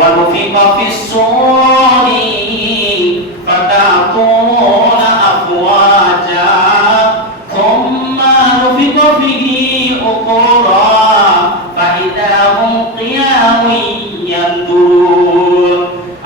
ونفخ في الصور فتأتون أفواجا ثم نفخ فيه أخرى فإذا هم قيام ينظرون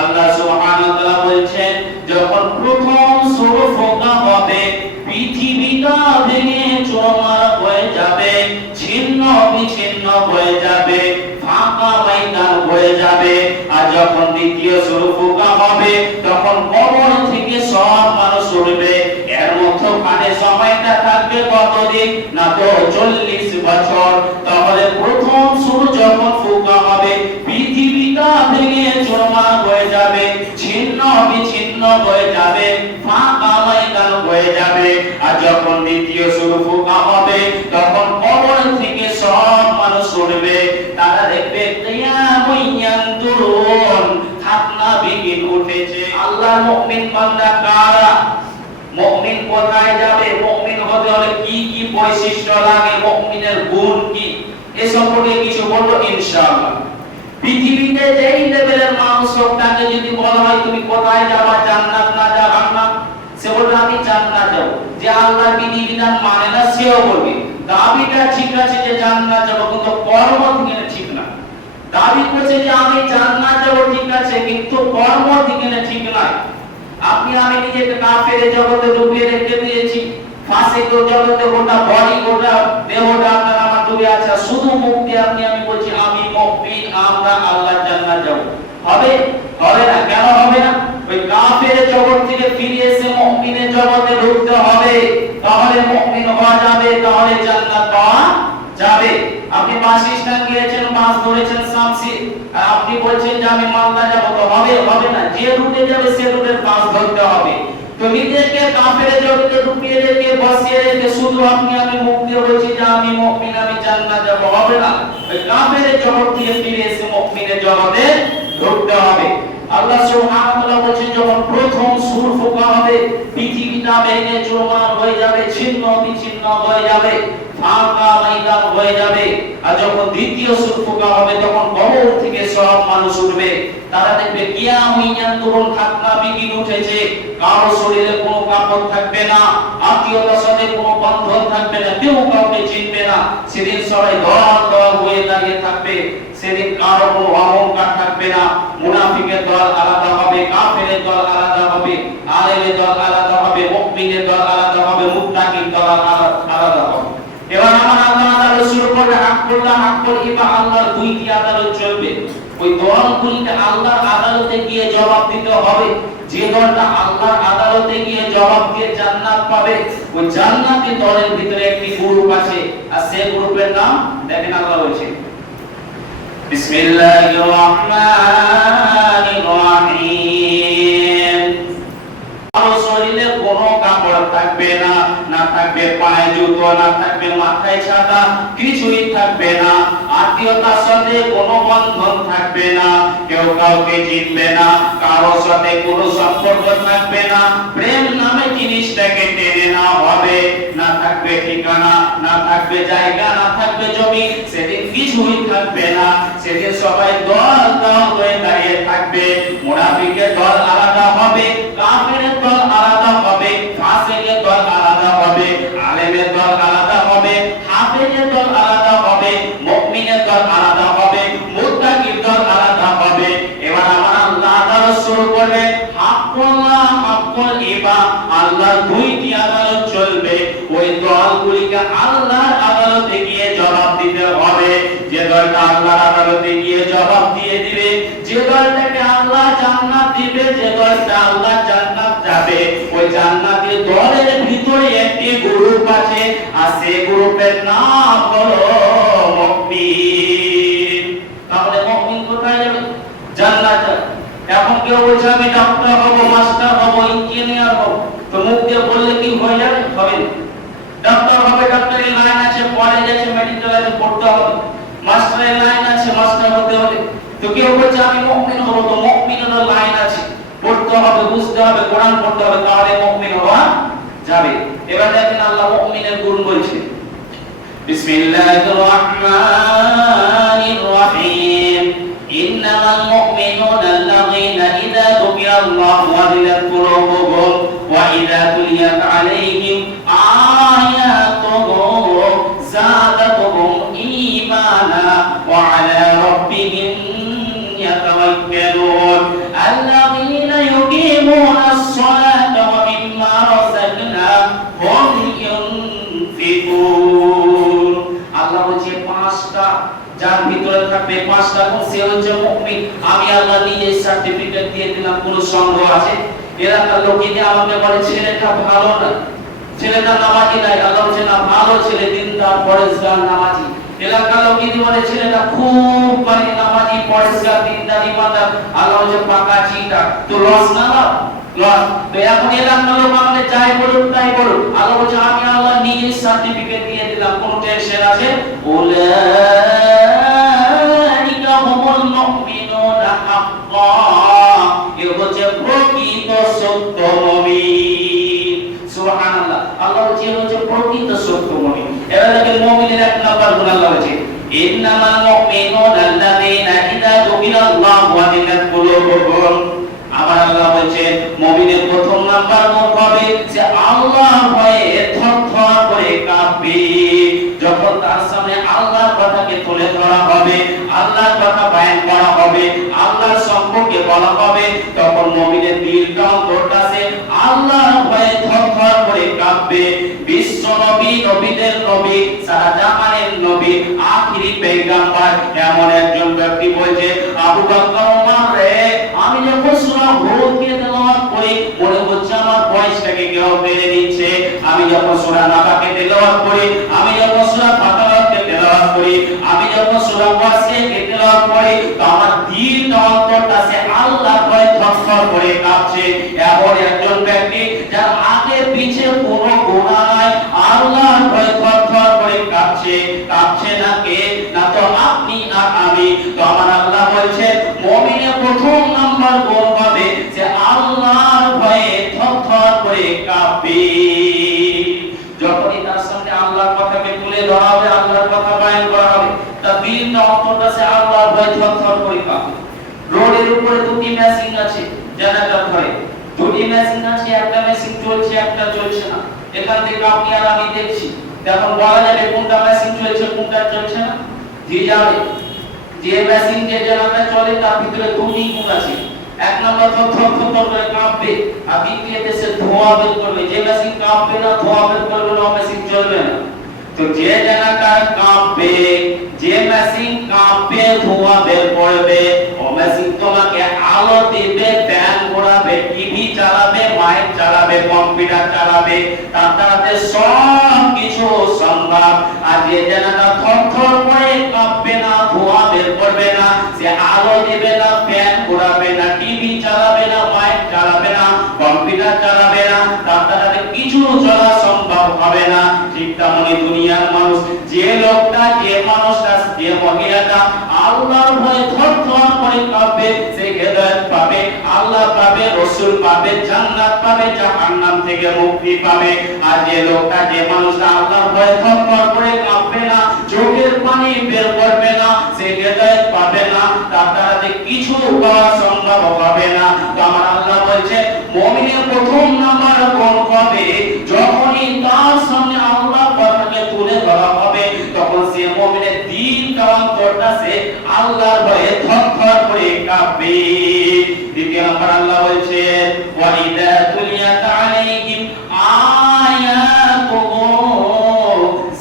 আল্লাহ সুবহানাহু ওয়া তাআলা বলেছেন যখন প্রথম সূর ফোঁকা হবে পৃথিবীটা ভেঙে চুরমার হয়ে যাবে, ছিন্ন বিচ্ছিন্ন হয়ে যাবে, ফাঁকা ময়দান হয়ে যাবে। আর যখন দ্বিতীয় সূর ফোঁকা হবে তখন কবর থেকে সব মানুষ উঠবে। এর মধ্যখানে সময়টা থাকবে কতদিন? না তো 40 বছর। তাহলে প্রথম সূর যখন ফোঁকা হবে পৃথিবীটা ভেঙে চুরমার হয়ে যাবে, ছিন্ন বিচ্ছিন্ন হয়ে যাবে, ফাঁকা ময়দান হয়ে যাবে। আর যখন দ্বিতীয় সূর ফোঁকা হবে তখন কবর থেকে সব মানুষ উঠবে। তারা দেখবে কিয়ামুন ইয়ানতুরুন, খাতনা বিগিন উঠেছে। আল্লাহর মুমিন বান্দা কারা? মুমিন কোথায় যাবে? মুমিন হতে হলে কি কি বৈশিষ্ট্য লাগে, মুমিনের গুণ কি, এ সম্পর্কে কিছু বলবো ইনশাআল্লাহ। পৃথিবীতে যেই লেভেলের মানুষ তাকে যদি বলা হয় তুমি কোথায় যাবা, জান্নাত না জাহান্নাম, সে বলবে আমি জান্নাত যাব। যে আল্লাহর বিধিবিধান মানে না সেও বলবে দাবিটা ঠিক আছে যে জান্নাত যাব, কিন্তু কর্ম দিকে ঠিক না। দাবি করছে যে আমি জান্নাত যাব ঠিক আছে, কিন্তু কর্ম দিকে ঠিক না। আপনি আমি নিজেকে কাফের জগতে ডুবিয়ে রেখে দিয়েছি, ফাঁসিক জগতে গোটা বডি গোটা দেহটা আপনার আমার ডুবে আছে, শুধু মুখ দিয়ে আপনি আমি বলছি আমি মুমিন, আমরা আল্লাহর জান্নাত যাব। হবে? হবে না। কেন হবে না? ওই কাফের জগৎ থেকে ফিরে এসে মুমিনের জগতে ঢুকতে হবে, তাহলে মুমিন হওয়া যাবে, তাহলে জান্নাত পাওয়া যাবে। আপনি বাস স্ট্যান্ড গিয়েছেন, বাস ধরেছেন শামসি, আর আপনি বলছেন যে আমি মালদা যাব, তো হবে? হবে না। যে রুটে যাবে সে রুটের বাস ধরতে হবে। তো নিজেকে কাফের জগতে ঢুকিয়ে রেখে বসিয়ে রেখে শুধু আপনি আমি মুখ দিয়ে বলছি যে আমি মুমিন, আমি জান্নাত যাব, হবে না। ওই কাফের জগৎ থেকে ফিরে এসে মুমিনের জগতে ঢুকতে হবে। আল্লাহ সুবহানাহু ওয়া তাআলা বলেন যখন প্রথম সূর ফোঁকা হবে পৃথিবীটা ভেঙে চুরমার হয়ে যাবে, ছিন্ন বিচ্ছিন্ন হয়ে যাবে, ফাঁকা ময়দান হয়ে যাবে। আর যখন দ্বিতীয় সূর ফোঁকা হবে তখন কবর থেকে সব মানুষ উঠবে। তারা দেখবে কিয়ামুন ইয়ানতুরুন, খাতনা বিগিন উঠেছে। কারো শরীরে কোনো কাপড় থাকবে না, আত্মীয়তার সাথে কোনো বন্ধন থাকবে না, কেউ কাউকে চিনবে না। সেদিন সবাই দল দল হয়ে দাঁড়িয়ে থাকবে। সেদিন কারো কোনো অহংকার থাকবে না। মুনাফিকের দল আলাদা হবে, কাফেরের দল আলাদা হবে, আলেমের দল আলাদা হবে, মুমিনের দল আলাদা হবে, মুত্তাকির দল আলাদা হবে। এবার আমার আল্লাহ আদালত শুরু করবে, হাক্কুল্লাহ হাক্কুল ইবা, আল্লাহর দুইটি আদালত চলবে। ওই দলগুলিকে আল্লাহর আদালতে গিয়ে জবাব দিতে হবে। যে দলটা আল্লাহর আদালতে গিয়ে জবাব দিয়ে জান্নাত পাবে, ওই জান্নাতি দলের ভিতরে একটি গ্রুপ আছে, আর সেই গ্রুপের নাম দেখেন আল্লাহ বলছে বিসমিল্লাহির রহমানির রহিম। কারো শরীরে কোনো কাপড় থাকবে না, না থাকবে পায়ে জুতো, না থাকবে মাথায় ছাতা, কিছুই থাকবে না। আত্মীয়তার সাথে কোনো বন্ধন থাকবে না, কেউ কাউকে চিনবে না, কারো সাথে কোনো সম্পর্ক থাকবে না। প্রেম নামে জিনিসটাকে টেনে নেওয়া হবে। না থাকবে ঠিকানা, না থাকবে জায়গা, না থাকবে জমি, সেদিন কিছুই থাকবে না। সেদিন সবাই দল দল হয়ে দাঁড়িয়ে থাকবে। মুনাফিকের দল আলাদা হবে, কাফেরের দল আলাদা হবে, ফাসিকের দল আলাদা হবে, আলেমের দল আলাদা হবে, হাফেজের দল আলাদা হবে, মুমিনের দল আলাদা হবে, মুত্তাকির দল আলাদা হবে। এবার আমার আল্লাহ আদালত শুরু করবে, হাক্কুল্লাহ হাক্কুল ইবা, আল্লাহর দুইটি আদালত চলবে। ওই দলগুলিকে আল্লাহর আদালতে গিয়ে জবাব দিতে হবে। যে দলটা আল্লাহর আদালতে গিয়ে জবাব দিয়ে দিবে, যে দলটাকে আল্লাহ জান্নাত দিবে, যে দলটা আল্লাহ জান্নাত যাবে, ওই জান্নাতি দলের ভিতরে একটি গ্রুপ আছে, আর সেই গ্রুপের নাম হলো মুমিন। তাহলে মুমিন কোথায় যাবে? জান্নাত যাবে। এখন কেউ বলছে আমি ডাক্তার হব, মাস্টার হব, ইঞ্জিনিয়ার হব, তো মুখ দিয়ে বললে কি হয়ে যাবে? হবে না। ডাক্তার হবে, ডাক্তারের লাইন আছে, কলেজ আছে, মেডিকেল আছে, পড়তে হবে। মাস্টারের লাইন আছে, মাস্টার হতে হবে। তো কেউ বলছে আমি মুমিন হব, তো মুমিনের লাইন আছে, পড়তে হবে, বুঝতে হবে, কোরআন পড়তে হবে, তাহলে মুমিন হওয়া যাবে। এবার দেখেন আল্লাহ মুমিনের গুণ বলছে বিসমিল্লাহির রহমানির রহিম। ইন্নামাল মুমিনুনা আল্লাযীনা ইযা যুকিরাল্লাহু ওয়াজিলাত কুলুবুহুম ওয়া ইযা তুলিয়াত আলাইহিম আয়াতুহু যাদাতুহুম ঈমানা ওয়া আলা রাব্বিহিম ইয়াতাওয়াক্কালুন আল্লাযীনা ইউকিমুনাস সালাতা ওয়া মিম্মা রাযাকনাহুম ইউনফিকুন। আল্লাহ বলছে পাঁচটা যার ভিতরে থাকবে পাঁচটা গুণ সে হচ্ছে মুমিন। আমি আল্লাহ নিজে সার্টিফিকেট দিয়ে দিলাম, কোন সন্দেহ আছে? এলাকার লোক যদি আমাকে বলে ছেলেটা ভালো না, ছেলেটা নামাজি নাই, আল্লাহ বলছে না ভালো ছেলে, দিনদার পরেশগার নামাজি। এলাকার লোক যদি বলে ছেলেটা খুব মানে নামাজি পরেশগার দিনদার ইমানদার, আল্লাহ বলছে পাকা চিটা, তো লস না লাভ লস। তো এখন এলাকার লোক আমাকে যাই বলুক তাই বলুক, আল্লাহ বলছে আমি আল্লাহ নিজে সার্টিফিকেট দিয়ে দিলাম, কোন টেনশন আছে? উলাইকা হুমুল মুমিনুনা হাক্কান, এ হচ্ছে প্রকৃত সত্য মুমিন। সুবহানাল্লাহ, আল্লাহ হচ্ছে প্রকৃত সত্য মুমিন। এবার দেখেন মুমিনের এক নাম্বার গুণ আল্লাহ বলেছে ইন্নামাল মুমিনুনা আল্লাযীনা ইযা যুকিরাল্লাহু ওয়াজিলাত কুলুবুহুম। আমার আল্লাহ বলেছে মুমিনের প্রথম নাম্বার গুণ হবে যে আল্লাহর ভয়ে থরথর করে কাঁপবে। যখন তার সামনে আল্লাহর কথাকে তুলে ধরা হবে, আল্লাহর কথা বয়ান করা হবে, আল্লাহর সম্পর্কে বলা হবে, তখন মুমিনের দিলটা অন্তরটাছে আল্লাহর ভয়ে থরথর করে কাঁপবে। বিশ্ব নবী, নবীদের নবী, সারা জামানের নবী, আখিরি পয়গম্বর এমন একজন ব্যক্তি বলছে আবু বকর ওমর রে, আমি যখন সূরা হুদকে তেলাওয়াত করি মনে হচ্ছে আমার বয়সটাকে কেউ মেরে দিচ্ছে। আমি যখন সূরা নাবাকে তেলাওয়াত করি, আমি যখন সূরা ফাতিহাকে তেলাওয়াত করি, আমি যখন সূরা ওয়াসিয়াকে তেলাওয়াত করি, তো আমার দিলটা অন্তরটাছে আল্লাহর ভয়ে থরথর করে কাঁপছে। এমন একজন ব্যক্তি যার আগে পিছে কোনো গুনাহ নাই, আল্লাহর ভয়ে থরথর করে কাঁপছে। কাঁপছে না কে? না তো আপনি না আমি। তো আমার আল্লাহ বলছে মুমিনের প্রথম নাম্বার গুণ হবে যে আল্লাহর ভয়ে থরথর করে কাঁপবে। যখনই তার সামনে আল্লাহর কথাকে তুলে ধরা হবে, আল্লাহর কথা বয়ান করা হবে, তার দিলটা অন্তরটাছে আল্লাহর ভয়ে থরথর করে কাঁপবে। রোডের উপরে দুটি মেশিন আছে, জেনারেটর ধরে দুটি মেশিন আছে, একটা মেশিন চলছে একটা চলছে না। এখান থেকে আপনি আর আমি দেখছি, এখন বলা যাবে কোনটা মেশিন চলছে কোনটা চলছে না? জি যাবে। যে মেশিন যে জেনারেটর চলে তার ভিতরে দুটি গুণ আছে, এক নম্বর থরথর করে কাঁপবে, আর দ্বিতীয়তে সে ধোঁয়া বের করবে। যে মেশিন কাঁপবে না, ধোঁয়া বের করবে না, মেশিন চলবে না। তো যে জেনারেটর কাঁপবে, যে মেশিন কাঁপবে, ধোঁয়া বের করবে, ও মেশিন তোমাকে আলো দিবে, ফ্যান ঘোরাবে, টিভি চালাবে, মাইক চালাবে, কম্পিউটার চালাবে, তাতে সব কিছু সম্ভব। আর যে জেনারেটর থরথর করে কাঁপবে না, ধোঁয়া বের করবে না, সে আলো দিবে না, ফ্যান ঘোরাবে না, টিভি চালাবে না, মাইক চালাবে না, কম্পিউটার চালাবে না, তাতে কিছু চলা সম্ভব হবে না। ঠিক তেমনি দুনিয়ার মানুষ, যে লোকটা, যে মানুষটা, যে মহিলাটা আল্লাহর ভয়ে থরথর করে কাঁপবে, সে হেদায়েত পাবে, আল্লাহ পাবে, রাসূল পাবে, জান্নাত পাবে, জাহান্নাম থেকে মুক্তি পাবে। আর যে লোকটা, যে মানুষটা আল্লাহর ভয়ে থরথর করে কাঁপবে না, চোখের পানি বের করবে না, সে হেদায়েত পাবে না, তাতে কিছু পাওয়া সম্ভব হবে না। তো আমার আল্লাহ বলছে মুমিনের প্রথম নাম্বার কোন হবে, যখনই তার সামনে আল্লাহর কথাকে তুলে ধরা হবে, তখন সে মুমিনের দিলটা অন্তরটাছে আল্লাহর ভয়ে থরথর করে কাঁপবে। দ্বিতীয় নাম্বার আল্লাহ বলছে ওয়া ইযা তুলিয়াত আলাইহিম আয়াতুহু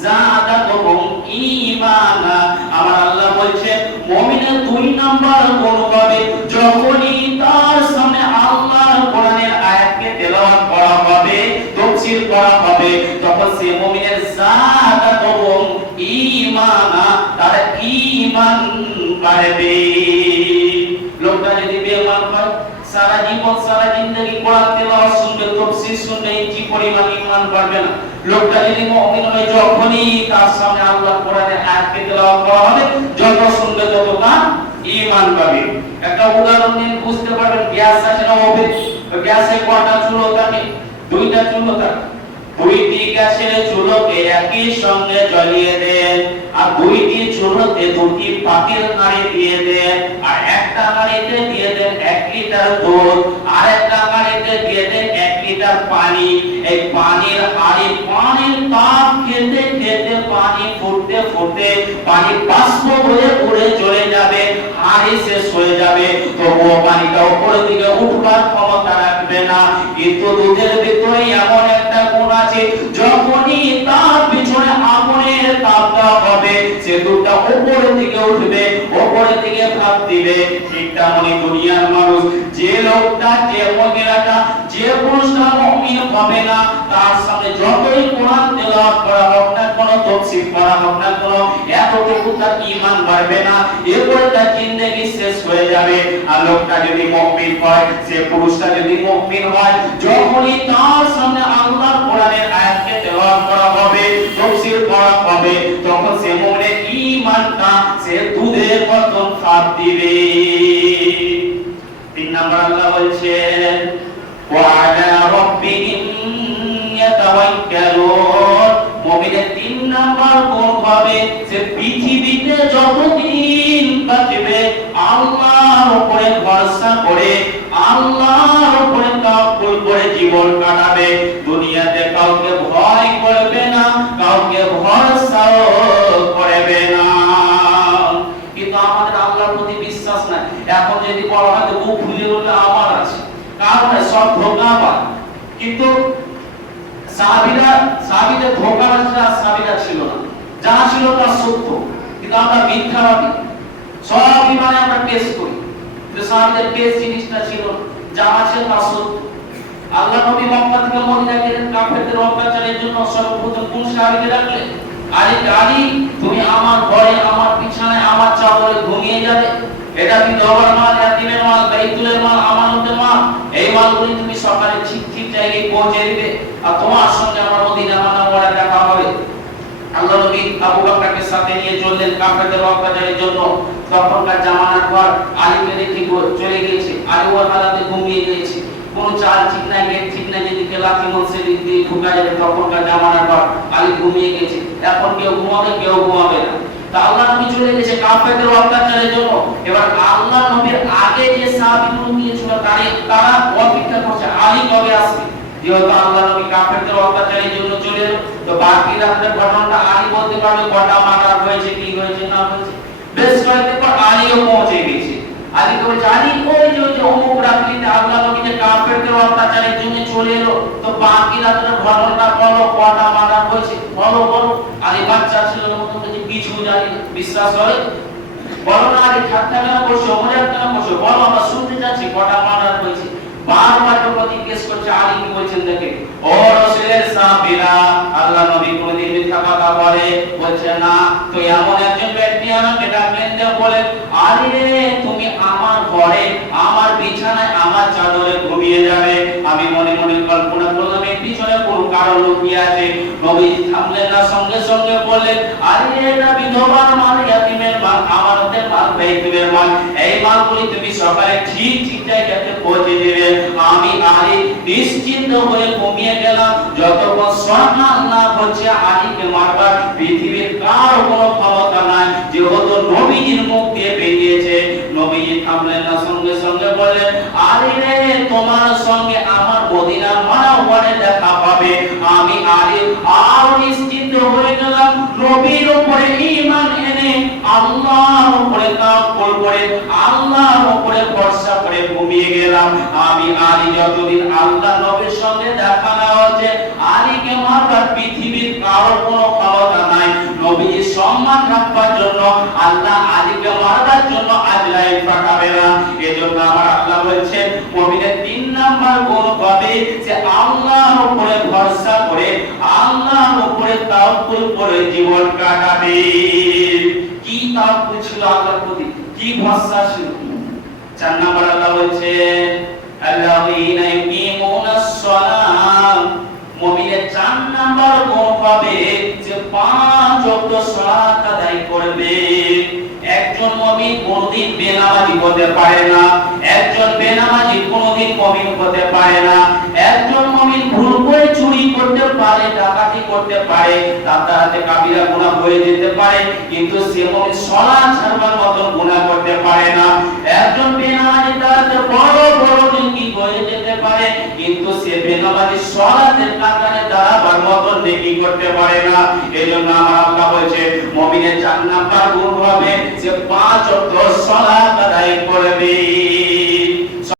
যাদাতুহুম ঈমানা। আমার আল্লাহ বলছে মুমিনের দুই নাম্বার গুণ হবে, যখনই তার সামনে আল্লাহর কোরআনের আয়াতকে তেলাওয়াত করা হবে, তাফসীর করা হবে, তখন সে মুমিনের যাদাতুহুম ঈমানা, তার ঈমান বাড়বে। লোকটা যদি বেঈমান হয়, সারা জীবন সারা জিন্দেগি কোরআন তেলাওয়াত শুনবে, তাফসীর শুনবে, ইঞ্চি পরিমাণ ঈমান বাড়বে না। লোকটা যদি মুমিন হয়, যখনই তার সামনে আল্লাহর কোরআনের আয়াতকে তেলাওয়াত করা হবে, যত শুনবে তত তার ঈমান পাবে। একটা উদাহরণ দিন বুঝতে পারবেন। গ্যাস আছে না ওভেন, গ্যাসে কয়টা চুলো থাকে? দুইটা চুলো থাকে। দুইটি গ্যাসের চুলোকে একই সঙ্গে জ্বালিয়ে দেন, আর দুইটি চুলোতে দুটি পাতিল নাড়ি দিয়ে দেন, আর একটা নাড়িতে দিয়ে দেন 1 লিটার দুধ, আর একটা নাড়িতে দিয়ে দেন 1 লিটার পানি। এই পানির হাড়ি, পানির তাপ খেতে খেতে পানি ফুটতে ফুটতে পানি বাষ্প হয়ে উড়ে চলে যাবে, হাড়ি শেষ হয়ে যাবে, তবুও পানিটা উপরের দিকে উঠবার ক্ষমতা রাখবে না। কিন্তু দুধের ভিতরে এমন একটা গুণ আছে, যখনই তার পিছনে আগুনের তাপ দেওয়া হবে, সে দুধটা উপরের দিকে উঠবে, উপরের দিকে ভাপ দিবে। ঠিক তেমনি দুনিয়ার মানুষ, যে লোকটা, যে মহিলাটা, যে পুরুষটা মুমিন হবে না, তার সামনে যতই কোরআন তেলাওয়াত করা হোক না, কোন তাফসীর করা হোক না, কোন এতটুকু তার ঈমান বাড়বে না, এরপরে তার জিন্দেগি শেষ হয়ে যাবে। আর লোকটা যদি মুমিন হয়, সে পুরুষটা যদি মুমিন হয়, যখনই তার সামনে আল্লাহর কোরআনের আয়াতকে তেলাওয়াত করা হবে, তাফসীর করা হবে, তখন সে মুমিনের ঈমানটা সে দুধের মতন ফাঁপ দিবে। 3 নাম্বার আল্লাহ বলছেন, ওয়া আলা রাব্বিহিম ইয়াতাওয়াক্কালুন। মুমিনের 3 নাম্বার গুণ হবে, সে পৃথিবীতে যতদিন বাঁচবে আল্লাহর উপরে ভরসা করে, আল্লাহর উপরে তাওয়াক্কুল করে জীবন কাটাবে। দুনিয়াতে কাউকে ভয় করবে না, কাউকে ভরসাও করবে না। কিন্তু আমাদের আল্লাহর প্রতি বিশ্বাস নাই। এখন যদি বলা হয় বুক ফুলে উঠলে আমার আছে, কারণ সব ধোঁকাবাজ। কিন্তু সাহাবীদের ধোঁকাবাজরা সাহাবীরা ছিল না, যা ছিল তা সত্য, কিন্তু আমরা মিথ্যাবাদী, সব ইমানে আমরা পেশ করি। কিন্তু সাহাবীদের পেশ জিনিসটা ছিল না, যা আছে তা সত্য। আল্লাহ নবী মক্কা থেকে মদিনা গেলেন কাফেরদের অত্যাচারের জন্য। সর্বপ্রথম কোন সাহাবীকে ডাকলেন? আলী, তুমি আমার ঘরে, আমার বিছানায়, আমার চাদরে ঘুমিয়ে যাবে। এটা বিধবার মাল, ইয়াতীমের মাল, বাইতুলের মাল, আমানতের মাল। এই মালগুলি তুমি সকালে ঠিক ঠিক জায়গায় পৌঁছে দিবে, আর তোমার সঙ্গে আমার মদিনা মুনাওয়ারায় দেখা হবে। আল্লাহ নবী আবু বকরকে সাথে নিয়ে চললেন কাফেরদের অত্যাচারের জন্য। তখনকার জামানার পর আলীকে রেখে চলে গিয়েছে। আলী ওর হালাতে ঘুমিয়ে গিয়েছে, কোন চাল ঠিক নাই, গেট ঠিক নাই, যেদিকে লাথি মনসে দিয়ে ঢুকা যাবে। তখনকার জামানার পর আলী ঘুমিয়ে গেছে। এখন কেউ ঘুমাবে, কেউ ঘুমাবে না। তা আল্লাহ নবী চলে গেছে কাফেরদের অত্যাচারের জন্য। এবার আল্লাহ নবীর আগে যে সাহাবীগুলো গিয়েছিল তারা অপেক্ষা করছে আলী কবে আসবে। যেহেতু আল্লাহ নবী কাফেরদের অত্যাচারের জন্য চলে এলো, তো বাকি রাতের ঘটনাটা আলী বলতে পারবে, কটা মার্ডার হয়েছে, কি হয়েছে না হয়েছে। বেশ কয়েকদিন পর আলীও পৌঁছে গেছে। আলী বলছে, আলী ওই যে অমুক রাত্রিতে আল্লাহ নবী যে কাফেরদের অত্যাচারের জন্য চলে এলো, তো বাকি রাতের ঘটনাটা বলো, কটা মার্ডার হয়েছে, বলো। আলী বাচ্চা ছিল, মতন যে কিছু জানি না, বিশ্বাস হয় বলো না। আলী ঠাট্টা কেন করছো, মজাক কেন করছো, বলো, আমরা শুনতে যাচ্ছি কটা মার্ডার হয়েছে। বারবার যখন জিজ্ঞেস করছে, আলী কি বলছেন দেখে, ও রাসূলের সাহাবীরা, আল্লাহ নবী কোনদিন মিথ্যা কথা বলে? বলছে না। তো এমন একজন ব্যক্তি আমাকে ডাকলেন, যে বলে, আলী রে, তুমি আমার ঘরে, আমার বিছানায়, আমার চাদরে ঘুমিয়ে যাবে। আমি মনে মনে কল্পনা করলাম এর পিছনে কোন কারণ লুকিয়ে আছে। নবী থামলেন না, সঙ্গে সঙ্গে বললেন, আলী এটা বিধবার মাল, ইয়াতীমের মাল, আমানতের মাল, বাইতুলের মাল। এই মালগুলি তুমি সকালে ঠিক ঠিক জায়গাতে পৌঁছে দেবে। আমি আলী নিশ্চিন্ত হয়ে ঘুমিয়ে গেলাম। যতক্ষণ সন্ধান না হচ্ছে আলীকে মারবার পৃথিবীর কারো কোনো ক্ষমতা নাই, যেহেতু নবীজির মুখ দিয়ে বেরিয়েছে। নবীজি থামলেন না, সঙ্গে সঙ্গে বললেন, আলী রে, তোমার সঙ্গে আমার মদিনা মুনাওয়ারায় দেখা হবে। আমি আলী আর নিশ্চিন্ত হয়ে গেলাম। নবীর উপরে ঈমান এনে, আল্লাহর উপরে তাওয়াক্কুল করে, আল্লাহর উপরে ভরসা করে ঘুমিয়ে গেলাম। আমি আলী যতদিন আল্লাহ নবীর সঙ্গে দেখা না হচ্ছে, আলীকে মারবার পৃথিবীর কারো কোনো ক্ষমতা নাই। নবীর সম্মান রাখবার জন্য আল্লাহ আলীকে মারবার জন্য আজরাইল পাঠাবে না। এজন্য আমার আল্লাহ বলছেন, মুমিনের 3 নাম্বার গুণ হবে, যে আল্লাহর উপরে ভরসা করে, আল্লাহর উপরে তাওয়াক্কুল করে জীবন কাটাবে। কি তাওয়াক্কুল ছিল আল্লাহর প্রতি, কি ভরসা ছিল। 4 নাম্বার আল্লাহ বলছেন, আল্লাযীনা ইউকিমুনাস সালাত। মুমিনের 4 নাম্বার গুণ হবে, যে 5 ওয়াক্ত সালাত আদায় করবে। একজন মুমিন কোনদিন বেনামাজি হতে পারে না, একজন বেনামাজি কোনদিন মুমিন হতে পারে না, একজন মুমিন ভুল করে চুরি করতে পারে পারে, তাতে কাবিরা গুনাহ হয়ে যেতে পারে, কিন্তু সে মুমিন সালাত ছাড়বার মতো গুনাহ করতে পারে না। একজন বেনামাজি তাতে বড় বড় নেকি হয়ে যেতে পারে, কিন্তু সে বেনামাজি সালাতের কাতারে দাঁড়াবার মতো নেকি করতে পারে না। এজন্য আমার আল্লাহ বলেছে মুমিনের 4 নাম্বার গুণ হবে যে 5 ওয়াক্ত সালাত আদায় করবে।